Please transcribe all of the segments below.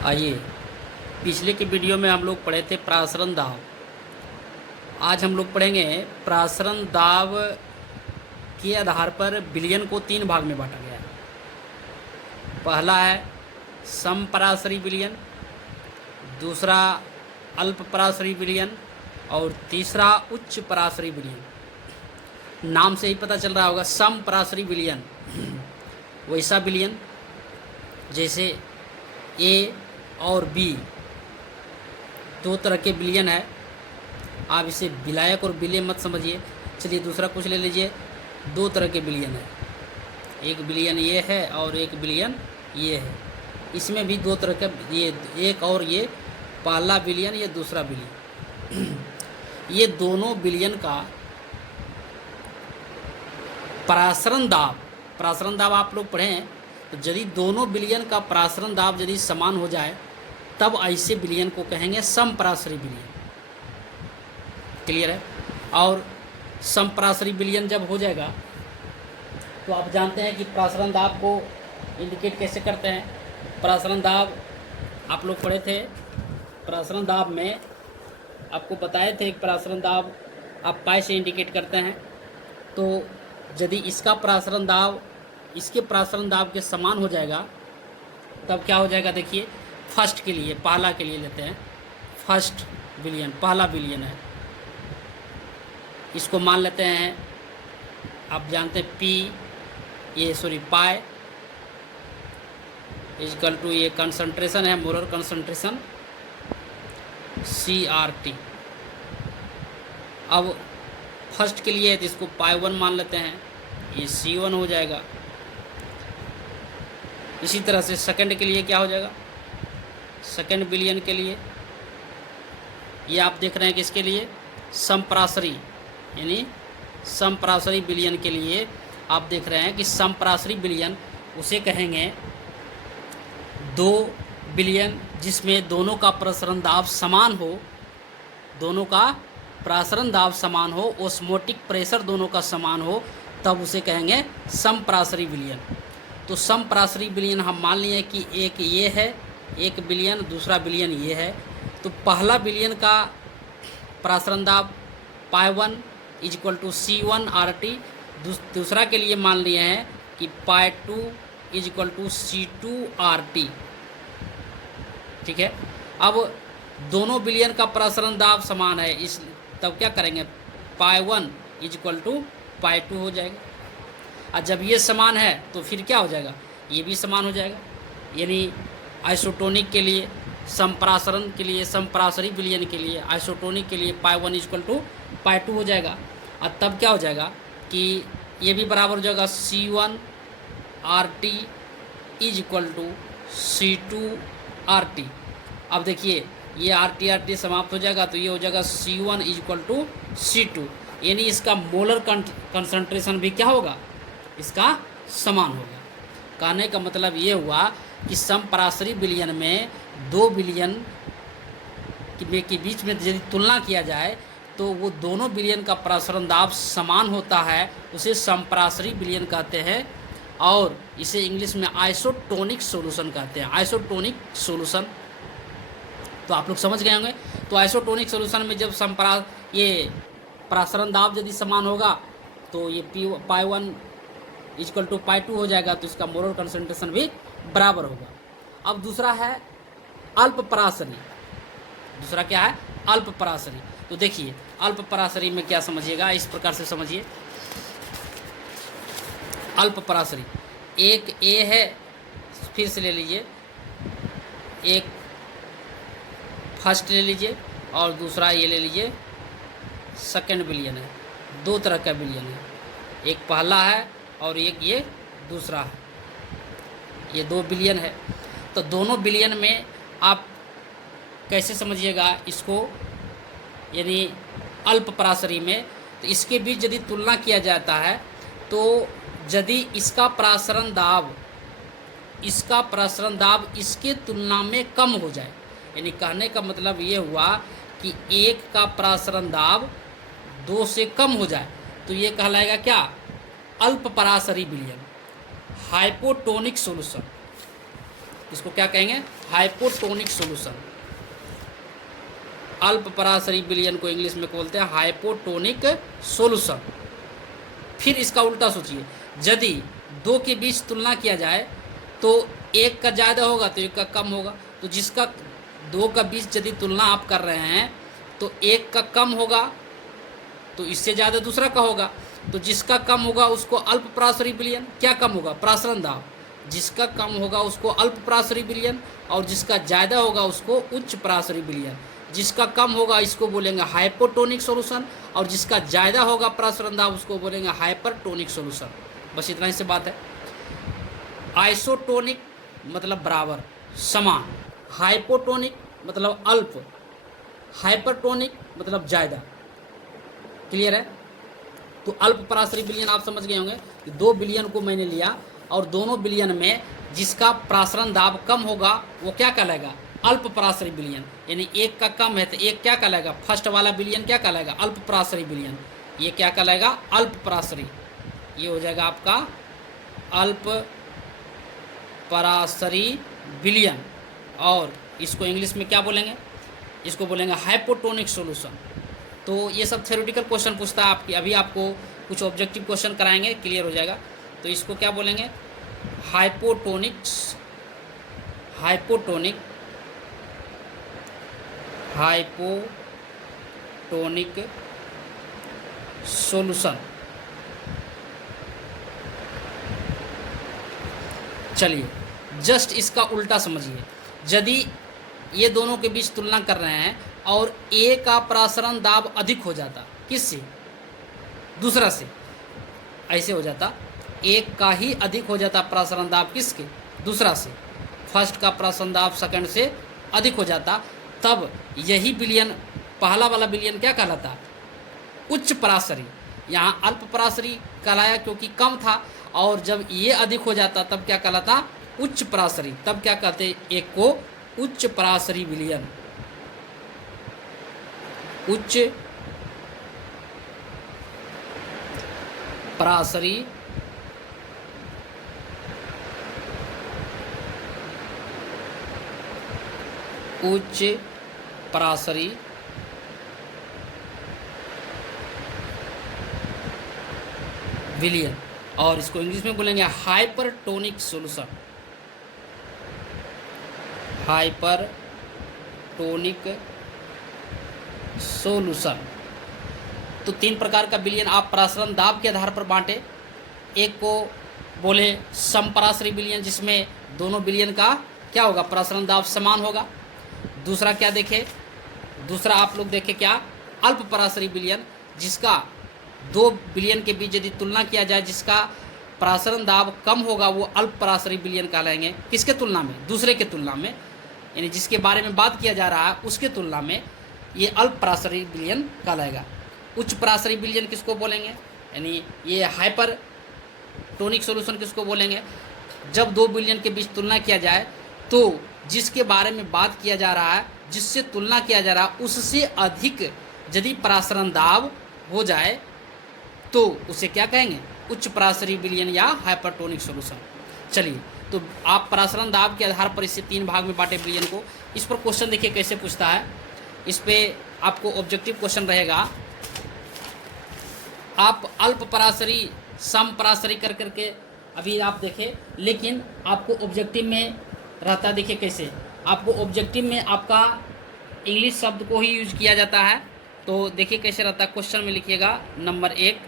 आइए, पिछले के वीडियो में हम लोग पढ़े थे प्रासरण दाब। आज हम लोग पढ़ेंगे प्रासरण दाब के आधार पर विलयन को 3 भाग में बांटा गया है। पहला है समपराशरी विलयन, दूसरा अल्प पराशरी विलयन और तीसरा उच्च पराशरी विलयन। नाम से ही पता चल रहा होगा समपराशरी विलयन वैसा विलयन जैसे ए और बी दो तरह के विलयन है। आप इसे विलायक और विलय मत समझिए। चलिए दूसरा कुछ ले लीजिए। दो तरह के विलयन है, एक विलयन ये है और एक विलयन ये है। इसमें भी दो तरह का, ये एक और ये पहला विलयन, ये दूसरा विलयन। ये दोनों विलयन का प्रासरण दाब आप लोग पढ़ें तो यदि दोनों विलयन का प्रासरण दाब यदि समान हो जाए तब ऐसे विलयन को कहेंगे समपराशरी विलयन। क्लियर है? और समपराशरी विलयन जब हो जाएगा तो आप जानते हैं कि प्रासरण दाब को इंडिकेट कैसे करते हैं। प्रासरण दाब आप लोग पढ़े थे। प्रासरण दाब में आपको बताए थे कि प्रासरण दाब आप पाई से इंडिकेट करते हैं। तो यदि इसका प्रासरण दाब इसके प्रासरण दाब के समान हो जाएगा तब क्या हो जाएगा। देखिए फर्स्ट के लिए, पहला के लिए लेते हैं। फर्स्ट विलयन, पहला विलयन है, इसको मान लेते हैं। आप जानते हैं पाई इजकल टू ये कंसंट्रेशन है, मोलर कंसंट्रेशन CRT। अब फर्स्ट के लिए है तो इसको पाई 1 मान लेते हैं, ये C1 हो जाएगा। इसी तरह से सेकंड के लिए क्या हो जाएगा, सेकंड विलयन के लिए ये आप देख रहे हैं कि इसके लिए समपराशरी यानी समपराशरी विलयन के लिए आप देख रहे हैं कि समपराशरी विलयन उसे कहेंगे दो विलयन जिसमें दोनों का प्रसरण दाब समान हो, दोनों का प्रासरण दाब समान हो, ओस्मोटिक प्रेशर दोनों का समान हो, तब उसे कहेंगे समपराशरी विलयन। तो समपराशरी विलयन हम मान लिए कि एक ये है, एक विलयन, दूसरा विलयन ये है। तो पहला विलयन का प्रासरण दाब पाई 1 इजक्वल टू C1 RT। दूसरा के लिए मान लिए हैं कि पाई 2 इजक्वल टू C2 RT। ठीक है। अब दोनों विलयन का प्रासरण दाब समान है, इस तब क्या करेंगे, पाई 1 इजक्वल टू पाई 2 हो जाएगा। और जब ये समान है तो फिर क्या हो जाएगा, ये भी समान हो जाएगा। यानी आइसोटोनिक के लिए, समपरासरण के लिए, समपराशरी विलयन के लिए, आइसोटोनिक के लिए पाई 1 इजक्वल टू पाई 2 हो जाएगा। और तब क्या हो जाएगा कि ये भी बराबर हो जाएगा C1 RT is equal to C2 RT। अब देखिए ये RT समाप्त हो जाएगा तो ये हो जाएगा C1 is equal to C2। यानी इसका मोलर कंसंट्रेशन भी क्या होगा, इसका समान होगा। कहने का मतलब ये हुआ कि समपराशरी विलयन में दो विलयन के बीच में यदि तुलना किया जाए तो वो दोनों विलयन का प्रासरण दाब समान होता है, उसे समपराशरी विलयन कहते हैं। और इसे इंग्लिश में आइसोटोनिक सॉल्यूशन कहते हैं। आइसोटोनिक सॉल्यूशन तो आप लोग समझ गए होंगे। तो आइसोटोनिक सॉल्यूशन में जब ये प्रासरण दाब यदि समान होगा तो ये पाई 1 इजक्वल टू पाई 2 हो जाएगा, तो इसका मोलर कंसंट्रेशन भी बराबर होगा। अब दूसरा है अल्प पराशरी। दूसरा क्या है, अल्प पराशरी। तो देखिए अल्प पराशरी में क्या समझिएगा, इस प्रकार से समझिए। अल्प पराशरी एक ए है, फिर से ले लीजिए, एक फर्स्ट ले लीजिए और दूसरा ये ले लीजिए सेकंड विलयन है। दो तरह का विलयन है, एक पहला है और एक ये दूसरा है। ये दो विलयन है। तो दोनों विलयन में आप कैसे समझिएगा इसको, यानी अल्प पराशरी में, तो इसके बीच यदि तुलना किया जाता है तो यदि इसका प्रासरण दाब इसके तुलना में कम हो जाए, यानी कहने का मतलब ये हुआ कि एक का प्रासरण दाब 2 से कम हो जाए तो ये कहलाएगा क्या, अल्प पराशरी विलयन, हाइपोटोनिक सॉल्यूशन। इसको क्या कहेंगे? Hypotonic solution. अल्प पराशरी विलयन को इंग्लिश में बोलते हैं हाइपोटोनिक सॉल्यूशन। फिर इसका उल्टा सोचिए, यदि दो के बीच तुलना किया जाए तो एक का ज़्यादा होगा तो एक का कम होगा। तो जिसका दो का बीच यदि तुलना आप कर रहे हैं तो एक का कम होगा तो इससे ज़्यादा दूसरा का होगा। तो जिसका कम होगा उसको अल्प पराशरी विलयन, क्या कम होगा? प्रासरण दाब। जिसका कम होगा उसको अल्प पराशरी विलयन और जिसका ज़्यादा होगा उसको उच्च पराशरी विलयन। जिसका कम होगा इसको बोलेंगे हाइपोटोनिक सॉल्यूशन और जिसका ज़्यादा होगा परासरण दाब उसको बोलेंगे हाइपरटोनिक सॉल्यूशन। बस इतना ही से बात है। आइसोटोनिक मतलब बराबर, समान। हाइपोटोनिक मतलब अल्प। हाइपरटोनिक मतलब ज़्यादा। क्लियर है? तो अल्प पराशरी विलयन आप समझ गए होंगे कि दो विलयन को मैंने लिया और दोनों विलयन में जिसका प्रासरण दाब कम होगा वो क्या कहलाएगा? अल्प पराशरी विलयन। यानी एक का कम है तो एक क्या कहलाएगा? फर्स्ट वाला विलयन क्या कहलाएगा? अल्प पराशरी विलयन। ये क्या कहलाएगा? अल्प पराशरी। ये हो जाएगा आपका अल्प पराशरी विलयन। और इसको इंग्लिश में क्या बोलेंगे? इसको बोलेंगे हाइपोटोनिक सॉल्यूशन। तो ये सब थ्योरेटिकल क्वेश्चन पूछता है आपकी, अभी आपको कुछ ऑब्जेक्टिव क्वेश्चन कराएंगे, क्लियर हो जाएगा। तो इसको क्या बोलेंगे? Hypotonic solution. चलिए जस्ट इसका उल्टा समझिए। यदि ये दोनों के बीच तुलना कर रहे हैं और ए का प्रासरण दाब अधिक हो जाता, किससे? दूसरा से। ऐसे हो जाता, एक का ही अधिक हो जाता प्रासरण दाब, किसके? दूसरा से। फर्स्ट का प्रासरण दाब सेकंड से अधिक हो जाता, तब यही विलयन, पहला वाला विलयन क्या कहलाता? उच्च पराशरी। यहाँ अल्प पराशरी कहलाया क्योंकि कम था, और जब ये अधिक हो जाता तब क्या कहलाता? उच्च पराशरी। तब क्या कहते? एक को उच्च पराशरी विलयन। उच्च पराशरी विलयन। और इसको इंग्लिश में बोलेंगे हाइपरटोनिक सॉल्यूशन। Hypertonic solution. तो तीन प्रकार का विलयन आप परासरण दाब के आधार पर बांटे। एक को बोले समपराशरी विलयन, जिसमें दोनों विलयन का क्या होगा? परासरण दाब समान होगा। दूसरा क्या देखे? दूसरा आप लोग देखे क्या? अल्प पराशरी विलयन, जिसका दो विलयन के बीच यदि तुलना किया जाए जिसका परासरण दाब कम होगा वो अल्प पराशरी विलयन कहलाएंगे। किसके तुलना में? दूसरे के तुलना में। यानी जिसके बारे में बात किया जा रहा है उसके तुलना में ये अल्प पराशरी विलयन कहलाएगा। उच्च पराशरी विलयन किसको बोलेंगे? यानी ये हाइपर टोनिक सॉल्यूशन किसको बोलेंगे? जब दो विलयन के बीच तुलना किया जाए तो जिसके बारे में बात किया जा रहा है, जिससे तुलना किया जा रहा है, उससे अधिक यदि परासरण दाब हो जाए तो उसे क्या कहेंगे? उच्च पराशरी विलयन या हाइपरटोनिक सॉल्यूशन। चलिए, तो आप परासरण दाब के आधार पर इसे तीन भाग में बांटे विलयन को। इस पर क्वेश्चन देखिए कैसे पूछता है। इस पे आपको ऑब्जेक्टिव क्वेश्चन रहेगा। आप अल्प पराशरी, सम पराशरी कर करके अभी आप देखें, लेकिन आपको ऑब्जेक्टिव में रहता, देखिए कैसे। आपको ऑब्जेक्टिव में आपका इंग्लिश शब्द को ही यूज किया जाता है। तो देखिए कैसे रहता है। क्वेश्चन में लिखिएगा, नंबर 1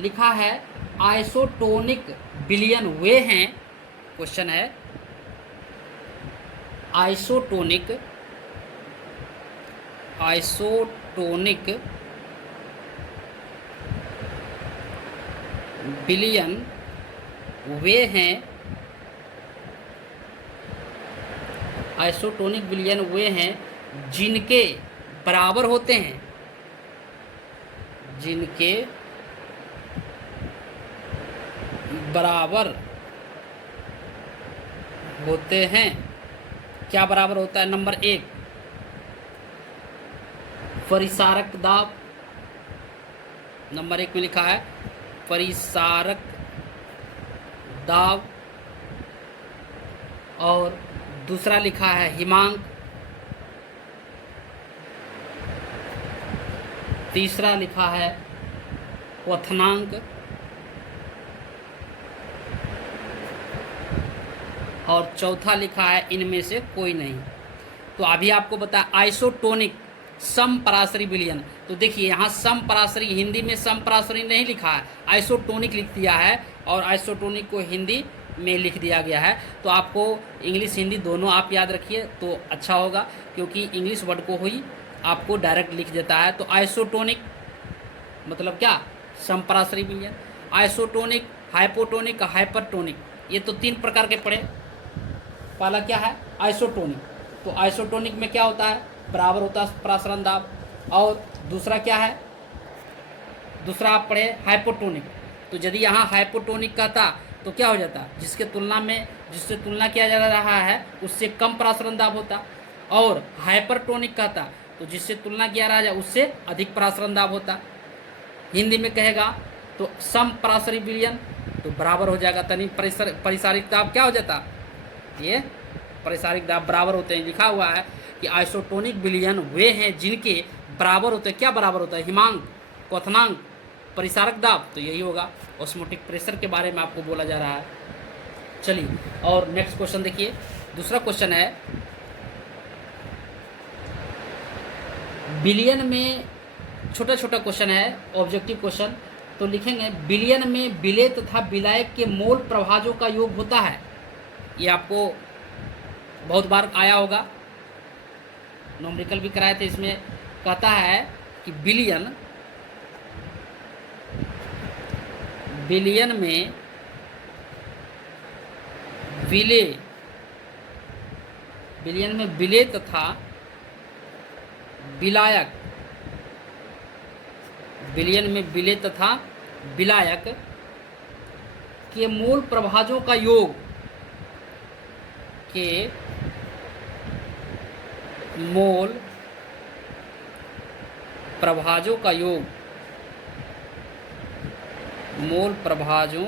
लिखा है आइसोटोनिक विलयन वे हैं। क्वेश्चन है आइसोटोनिक विलयन वे हैं। आइसोटोनिक विलयन वे हैं जिनके बराबर होते हैं, जिनके बराबर होते हैं। क्या बराबर होता है? नंबर 1 परिसारक दाब। नंबर 1 में लिखा है परिसारक दाब। और दूसरा लिखा है हिमांक, तीसरा लिखा है क्वथनांक, और चौथा लिखा है इनमें से कोई नहीं। तो अभी आपको बताया आइसोटोनिक समपराशरी विलयन। तो देखिए यहाँ समपराशरी हिंदी में समपराशरी नहीं लिखा है, आइसोटोनिक लिख दिया है, और आइसोटोनिक को हिंदी में लिख दिया गया है। तो आपको इंग्लिश हिंदी दोनों आप याद रखिए तो अच्छा होगा, क्योंकि इंग्लिश वर्ड को ही आपको डायरेक्ट लिख देता है। तो आइसोटोनिक मतलब क्या, समपराशरी विलयन। आइसोटोनिक, हाइपोटोनिक, हाइपरटोनिक, ये तो 3 प्रकार के पड़े। पहला क्या है, आइसोटोनिक। तो आइसोटोनिक में क्या होता है, बराबर होता है प्रसारण दाब। और दूसरा क्या है, दूसरा आप पढ़े हाइपोटोनिक। तो यदि यहाँ हाइपोटोनिक कहता तो क्या हो जाता, जिसके तुलना में जिससे तुलना किया जा रहा है उससे कम प्रसारण दाब होता। और हाइपरटोनिक कहता तो जिससे तुलना किया रहा है उससे अधिक प्रसारण दाब होता। हिंदी में कहेगा तो समपराशरी विलयन, तो बराबर हो जाएगा, तनी परिसारिक दाब क्या हो जाता, ये परिसारिक दाब बराबर होते हैं। लिखा हुआ है कि आइसोटोनिक विलयन वे हैं जिनके बराबर होते हैं, क्या बराबर होता है, हिमांक, क्वथनांक, परिसारक दाब। तो यही होगा, ऑस्मोटिक प्रेशर के बारे में आपको बोला जा रहा है। चलिए और नेक्स्ट क्वेश्चन देखिए। दूसरा क्वेश्चन है विलयन में, छोटा छोटा क्वेश्चन है, ऑब्जेक्टिव क्वेश्चन। तो लिखेंगे विलयन में विलेय तथा विलायक के मोल प्रभाजों का योग होता है। ये आपको बहुत बार आया होगा, न्यूमेरिकल भी कराए थे। इसमें कहता है कि विलयन में विलेय, विलयन में विलेय तथा विलायक, विलयन में विलेय तथा विलायक के मूल प्रभाजों का योग, के मोल प्रभाजों का योग, मोल प्रभाजों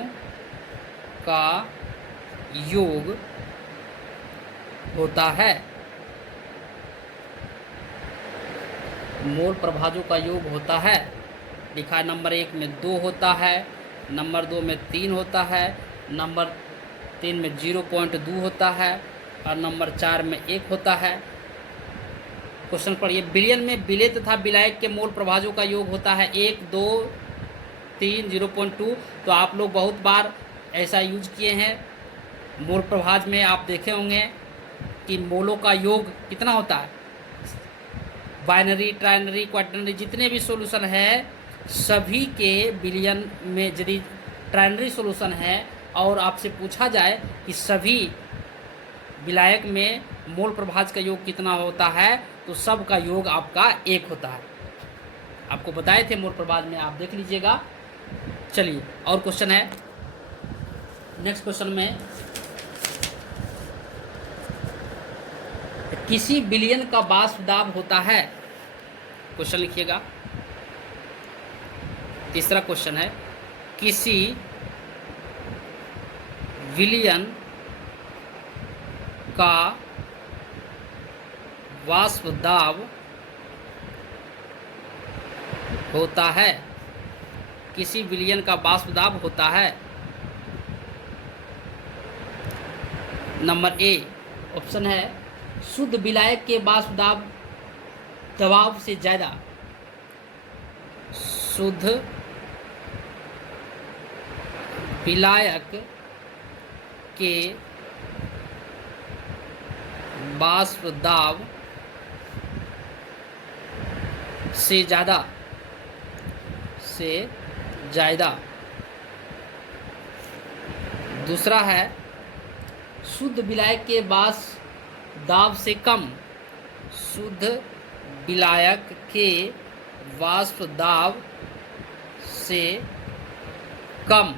का योग होता है। मोल प्रभाजों का योग होता है। लिखा है नंबर 1 में 2 होता है, नंबर 2 में 3 होता है, नंबर 3 में 0.2 होता है, और नंबर 4 में 1 होता है। क्वेश्चन पढ़िए, विलयन में विलेय तथा विलायक के मोल प्रभाजों का योग होता है 1, 2, 3, 0.2। तो आप लोग बहुत बार ऐसा यूज किए हैं। मोल प्रभाज में आप देखे होंगे कि मोलों का योग कितना होता है, बाइनरी, ट्राइनरी, क्वाटरनरी, जितने भी सॉल्यूशन है सभी के विलयन में यदि ट्राइनरी सॉल्यूशन है और आपसे पूछा जाए कि सभी विलायक में मोल प्रभाज का योग कितना होता है, तो सब का योग आपका 1 होता है। आपको बताए थे मोल प्रभाज में, आप देख लीजिएगा। चलिए और क्वेश्चन है, नेक्स्ट क्वेश्चन में किसी विलयन का वाष्प दाब होता है। क्वेश्चन लिखिएगा। तीसरा क्वेश्चन है किसी विलयन का वाष्प दाब होता है। किसी विलयन का वाष्प दाब होता है। नंबर ए ऑप्शन है शुद्ध विलायक के वाष्प दाब दबाव से ज़्यादा, शुद्ध विलायक के वाष्प दाब से ज़्यादा, से ज़्यादा। दूसरा है शुद्ध विलायक के वाष्प दाब से कम, शुद्ध विलायक के वाष्प दाब से कम।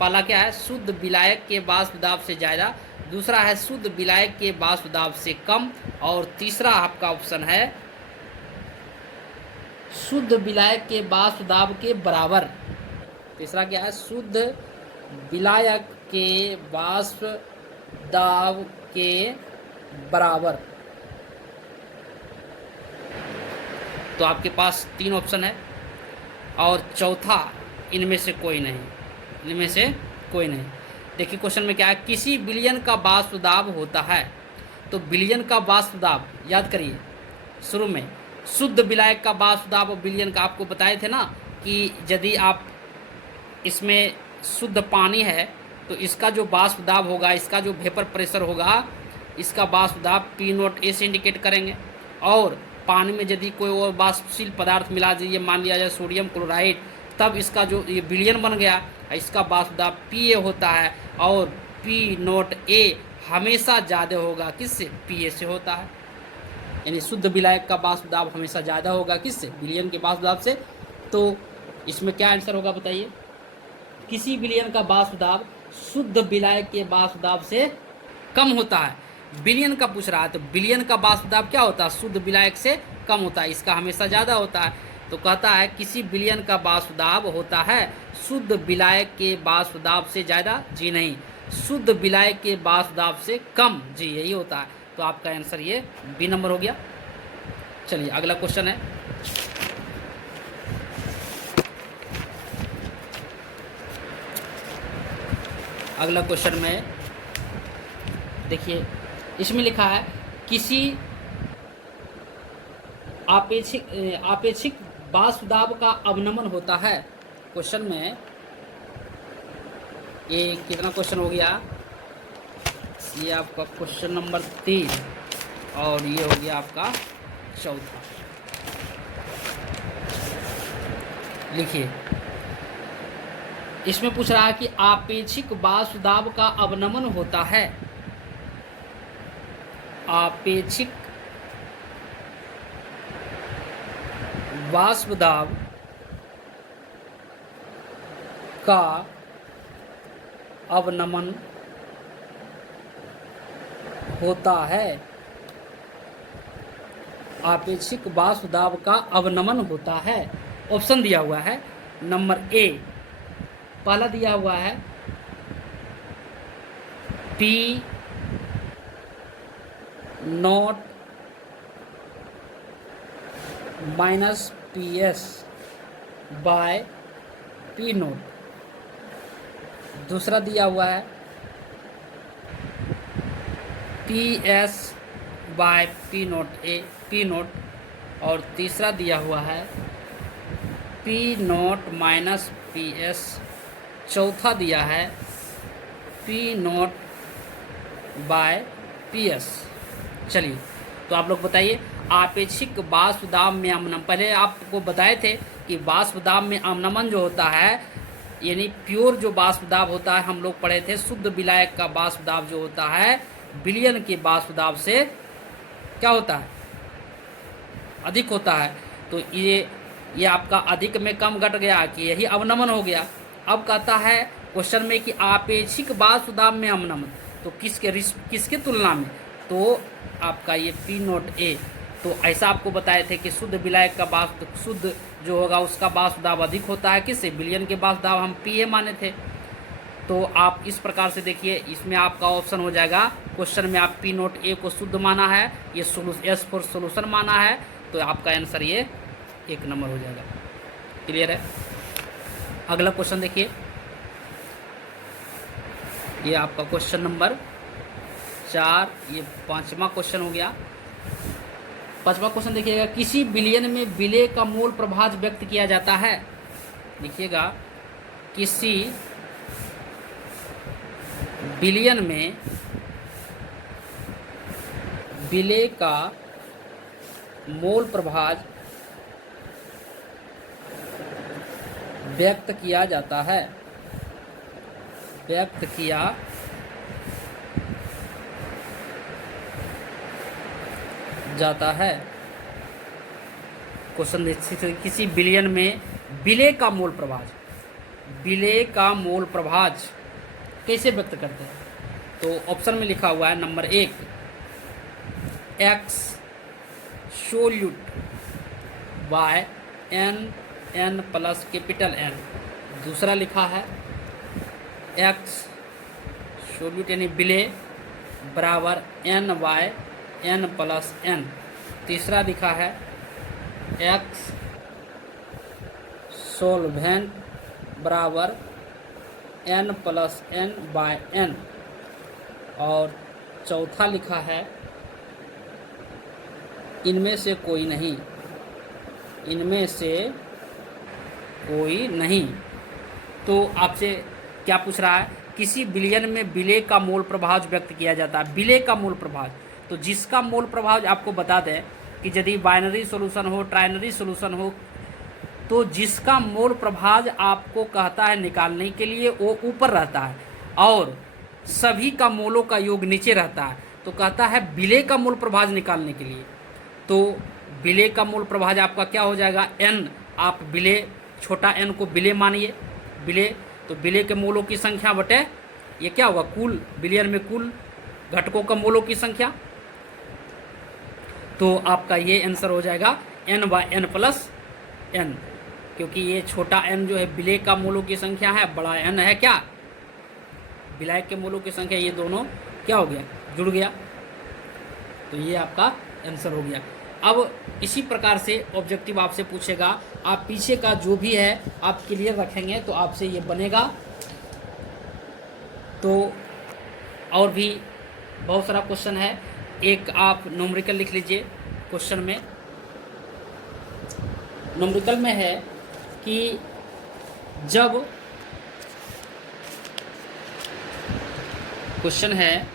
पहला क्या है, शुद्ध विलायक के वाष्प दाब से ज़्यादा, दूसरा है शुद्ध विलायक के वाष्प दाब से कम, और तीसरा आपका ऑप्शन है शुद्ध विलायक के वाष्प दाब के बराबर। तीसरा क्या है, शुद्ध विलायक के वाष्प दाब के बराबर। तो आपके पास 3 ऑप्शन है और चौथा इनमें से कोई नहीं, इनमें से कोई नहीं। देखिए क्वेश्चन में क्या है, किसी विलयन का वाष्प दाब होता है। तो विलयन का वाष्प दाब याद करिए, शुरू में शुद्ध विलायक का वाष्प दाब और विलयन का आपको बताए थे ना कि यदि आप इसमें शुद्ध पानी है तो इसका जो वाष्प दाब होगा, इसका जो वेपर प्रेशर होगा, इसका वाष्प दाब पी नोट ए से इंडिकेट करेंगे। और पानी में यदि कोई और वाष्पशील पदार्थ मिला दीजिए, मान लिया जाए सोडियम क्लोराइड, तब इसका जो ये विलयन बन गया, इसका वाष्प दाब पी ए होता है। और पी नोट ए हमेशा ज़्यादा होगा किससे, पी ए से होता है। यानी शुद्ध विलायक का वाष्प दाब हमेशा ज़्यादा होगा किससे, विलयन के वाष्प दाब से। तो इसमें क्या आंसर होगा बताइए, किसी विलयन का वाष्प दाब शुद्ध विलायक के वाष्प दाब से कम होता है। विलयन का पूछ रहा है, तो विलयन का वाष्प दाब क्या होता है, शुद्ध विलायक से कम होता है, इसका हमेशा ज़्यादा होता है। तो कहता है किसी विलयन का वाष्प दाब होता है शुद्ध विलायक के वाष्प दाब से ज़्यादा, जी नहीं, शुद्ध विलायक के वाष्प दाब से कम, जी यही होता है। तो आपका आंसर ये बी नंबर हो गया। चलिए अगला क्वेश्चन है, अगला क्वेश्चन में देखिए, इसमें लिखा है किसी आपेक्षिक वाष्प दाब का अवनमन होता है। क्वेश्चन में ये कितना क्वेश्चन हो गया, ये आपका क्वेश्चन नंबर 3 और ये हो गया आपका चौथा। लिखिए, इसमें पूछ रहा है कि आपेक्षिक वाष्प दाब का अवनमन होता है। आपेक्षिक वाष्प दाब का अवनमन होता है। आपेक्षिक वाष्प दाब का अवनमन होता है। ऑप्शन दिया हुआ है, नंबर ए पहला दिया हुआ है P not minus P S by P note. दूसरा दिया हुआ है P S by P note A, P note. और तीसरा दिया हुआ है P note minus P S. चौथा दिया है P note by P S. चलिए, तो आप लोग बताइए, आपेक्षिक वाष्प दाब में अवनमन, पहले आपको बताए थे कि वाष्प दाब में अवनमन जो होता है, यानी प्योर जो वाष्प दाब होता है, हम लोग पढ़े थे शुद्ध विलायक का वाष्प दाब जो होता है विलयन के वाष्प दाब से क्या होता है, अधिक होता है। तो ये आपका अधिक में कम घट गया कि यही अवनमन हो गया। अब कहता है क्वेश्चन में कि आपेक्षिक वाष्प दाब में अवनमन, तो किसके तुलना में, तो आपका ये पी नोट ए। तो ऐसा आपको बताए थे कि शुद्ध विलायक का वाष्प, शुद्ध जो होगा उसका वाष्प दाब अधिक होता है किससे, विलयन के वाष्प दाब हम पी ए माने थे। तो आप इस प्रकार से देखिए, इसमें आपका ऑप्शन हो जाएगा, क्वेश्चन में आप पी नोट ए को शुद्ध माना है, ये एस फॉर सोल्यूशन माना है, तो आपका आंसर ये 1 नंबर हो जाएगा। क्लियर है। अगला क्वेश्चन देखिए, ये आपका क्वेश्चन नंबर 4, ये 5वां क्वेश्चन हो गया। 5वां क्वेश्चन देखिएगा, किसी विलयन में विलेय का मोल प्रभाज व्यक्त किया जाता है। देखिएगा, किसी विलयन में विलेय का मोल प्रभाज व्यक्त किया जाता है, व्यक्त किया जाता है। क्वेश्चन किसी विलयन में विलेय का मोल प्रभाज, विलेय का मोल प्रभाज कैसे व्यक्त करते हैं, तो ऑप्शन में लिखा हुआ है number 1 x solute by n plus capital n. दूसरा लिखा है एक्स सोल्यूट यानी विलेय बराबर n by n plus n. तीसरा लिखा है एक्स सोल्वेंट बराबर n plus n by n. और चौथा लिखा है इनमें से कोई नहीं, इनमें से कोई नहीं। तो आपसे क्या पूछ रहा है, किसी विलयन में विलेय का मोल प्रभाव व्यक्त किया जाता है। विलेय का मोल प्रभाव, तो जिसका मोल प्रभाव आपको बता दें कि यदि बाइनरी सॉल्यूशन हो, ट्राइनरी सॉल्यूशन हो, तो जिसका मोल प्रभाव आपको कहता है निकालने के लिए वो ऊपर रहता है और सभी का मोलों का योग नीचे रहता है। तो कहता है विलेय का मोल प्रभाव निकालने के लिए, तो विलेय का मोल प्रभाव आपका क्या हो जाएगा, एन। आप विलेय छोटा एन को विलेय मानिए, विलेय, तो विलेय के मोलों की संख्या बटे ये क्या होगा, कुल विलयन में कुल घटकों का मोलों की संख्या। तो आपका ये आंसर हो जाएगा n by n plus n, क्योंकि ये छोटा एन जो है विलेय का मोलों की संख्या है, बड़ा एन है क्या विलायक के मोलों की संख्या। ये दोनों क्या हो गया, जुड़ गया। तो ये आपका आंसर हो गया। अब इसी प्रकार से ऑब्जेक्टिव आपसे पूछेगा, आप पीछे का जो भी है आप क्लियर रखेंगे तो आपसे ये बनेगा। तो और भी बहुत सारा क्वेश्चन है, एक आप न्यूमेरिकल लिख लीजिए। क्वेश्चन में न्यूमेरिकल में है कि जब क्वेश्चन है,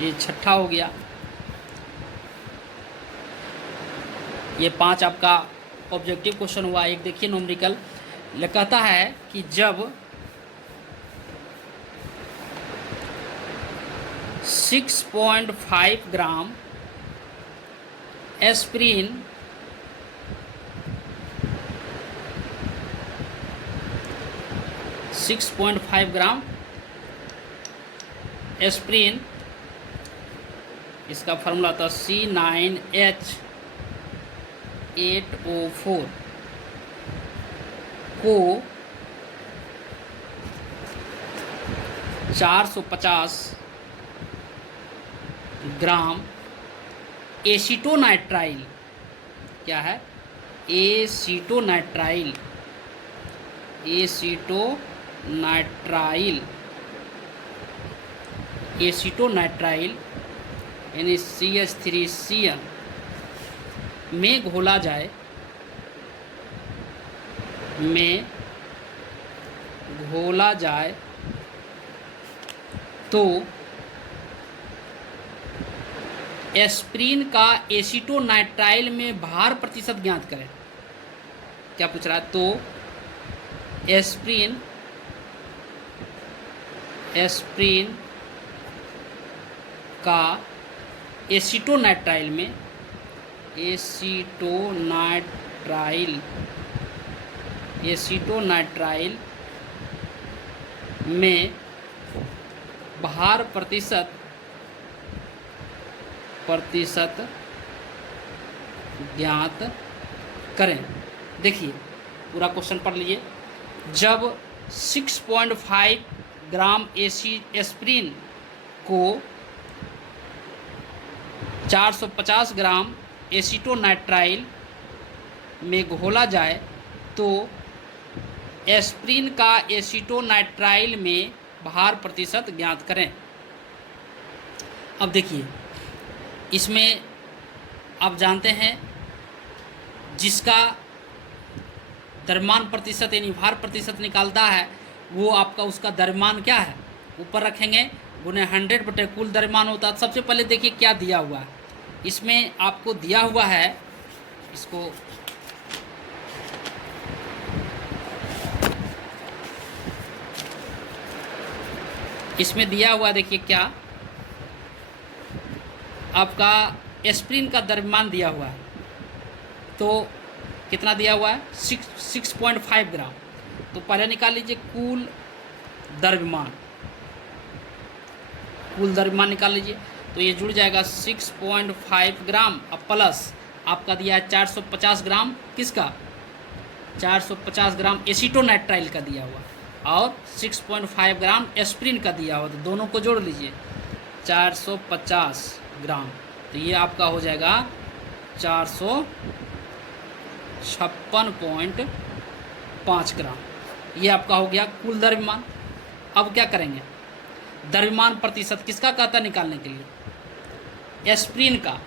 ये छठा हो गया, ये 5 आपका ऑब्जेक्टिव क्वेश्चन हुआ। एक देखिए न्यूमेरिकल कहता है कि जब 6.5 ग्राम एस्पिरिन 6.5 ग्राम एस्पिरिन, इसका फार्मूला था C9H8O4 को 450 ग्राम एसीटोनाइट्राइल, क्या है एसीटोनाइट्राइल, एसीटोनाइट्राइल, एसीटोनाइट्राइल यानी CH3Cl में घोला जाए, में घोला जाए तो एस्पिरिन का एसीटोनाइट्राइल में भार प्रतिशत ज्ञात करें। क्या पूछ रहा है, तो एस्पिरिन का एसीटोनाइट्राइल में, एसीटोनाइट्राइल में भार प्रतिशत ज्ञात करें। देखिए पूरा क्वेश्चन पढ़ लीजिए। जब 6.5 ग्राम एस्पिरिन को 450 ग्राम एसीटोनाइट्राइल में घोला जाए तो एस्पिरिन का एसीटोनाइट्राइल में भार प्रतिशत ज्ञात करें। अब देखिए इसमें आप जानते हैं जिसका द्रव्यमान प्रतिशत यानी भार प्रतिशत निकालता है वो आपका उसका द्रव्यमान क्या है ऊपर रखेंगे, गुने 100 बटे कुल द्रव्यमान होता है। सबसे पहले देखिए क्या दिया हुआ है, इसमें आपको दिया हुआ है, इसको इसमें दिया हुआ देखिए क्या आपका एस्पिरिन का द्रव्यमान दिया हुआ है, तो कितना दिया हुआ है 6.5 ग्राम। तो पहले निकाल लीजिए कुल द्रव्यमान, कुल द्रव्यमान निकाल लीजिए। तो ये जुड़ जाएगा 6.5 ग्राम अब प्लस आपका दिया है 450 ग्राम, किसका 450 ग्राम एसीटोनाइट्राइल का दिया हुआ। और 6.5 ग्राम एस्प्रिन का दिया हुआ, तो दोनों को जोड़ लीजिए 450 ग्राम, तो ये आपका हो जाएगा 456.5 ग्राम। ये आपका हो गया कुल द्रव्यमान। अब क्या करेंगे, द्रव्यमान प्रतिशत किसका कहता है निकालने के लिए, एस्प्रिन का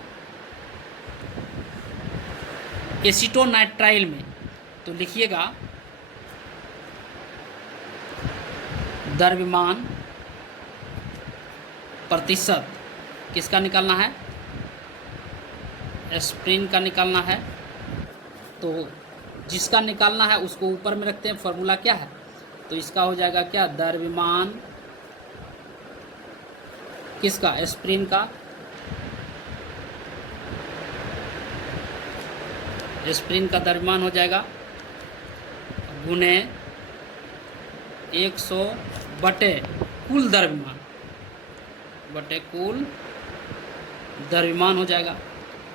एसीटोनाइट्राइल में। तो लिखिएगा द्रव्यमान प्रतिशत किसका निकालना है, एस्प्रिन का निकालना है। तो जिसका निकालना है उसको ऊपर में रखते हैं, फॉर्मूला क्या है, तो इसका हो जाएगा क्या, द्रव्यमान किसका, एस्प्रिन का, एस्प्रिन का द्रव्यमान हो जाएगा गुने 100 बटे कुल द्रव्यमान, बटे कुल द्रव्यमान हो जाएगा।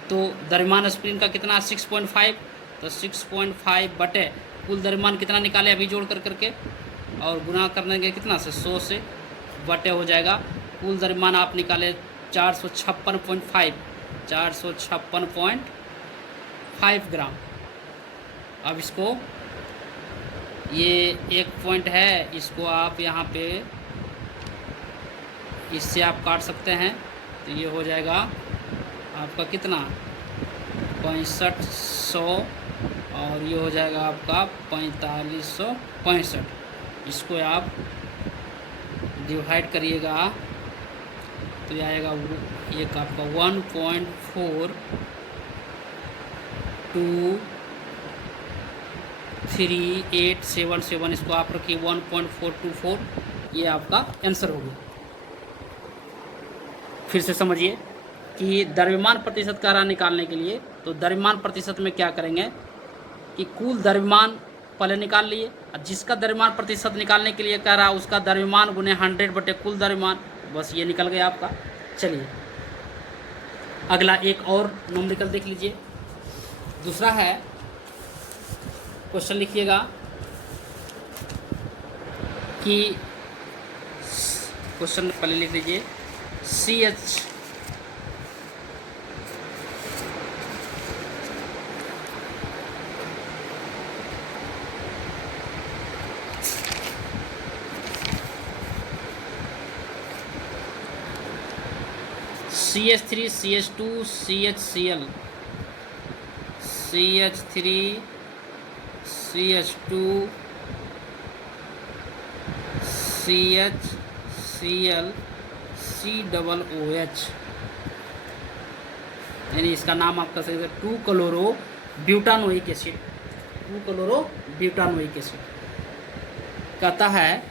तो द्रव्यमान एस्प्रिन का कितना, 6.5, तो 6.5 बटे कुल द्रव्यमान कितना निकाले अभी जोड़ कर करके, और गुना करने के कितना से 100 से, बटे हो जाएगा कुल द्रव्यमान आप निकाले 456.5, 456.5 ग्राम। अब इसको, ये एक पॉइंट है, इसको आप यहाँ पे इससे आप काट सकते हैं, तो ये हो जाएगा आपका कितना 6500, और ये हो जाएगा आपका 4565। इसको आप डिवाइड करिएगा तो ये आएगा एक आपका 1.42877, इसको आप रखिए 1.424, ये आपका आंसर हो गया। फिर से समझिए कि द्रव्यमान प्रतिशत कह रहा निकालने के लिए, तो द्रव्यमान प्रतिशत में क्या करेंगे कि कुल द्रव्यमान पहले निकाल लिए, और जिसका द्रव्यमान प्रतिशत निकालने के लिए कह रहा उसका द्रव्यमान गुने 100 बटे कुल द्रव्यमान, बस ये निकल गया आपका। चलिए अगला एक और न्यूमेरिकल देख लीजिए। दूसरा है, क्वेश्चन लिखिएगा कि क्वेश्चन पहले लिख लीजिए CH CH3 CH2 CHCl, CH3 CH2 CHCl COOH, यानी इसका नाम आपका सही है 2-क्लोरो-ब्यूटानोइक एसिड, 2-क्लोरो-ब्यूटानोइक एसिड कहता है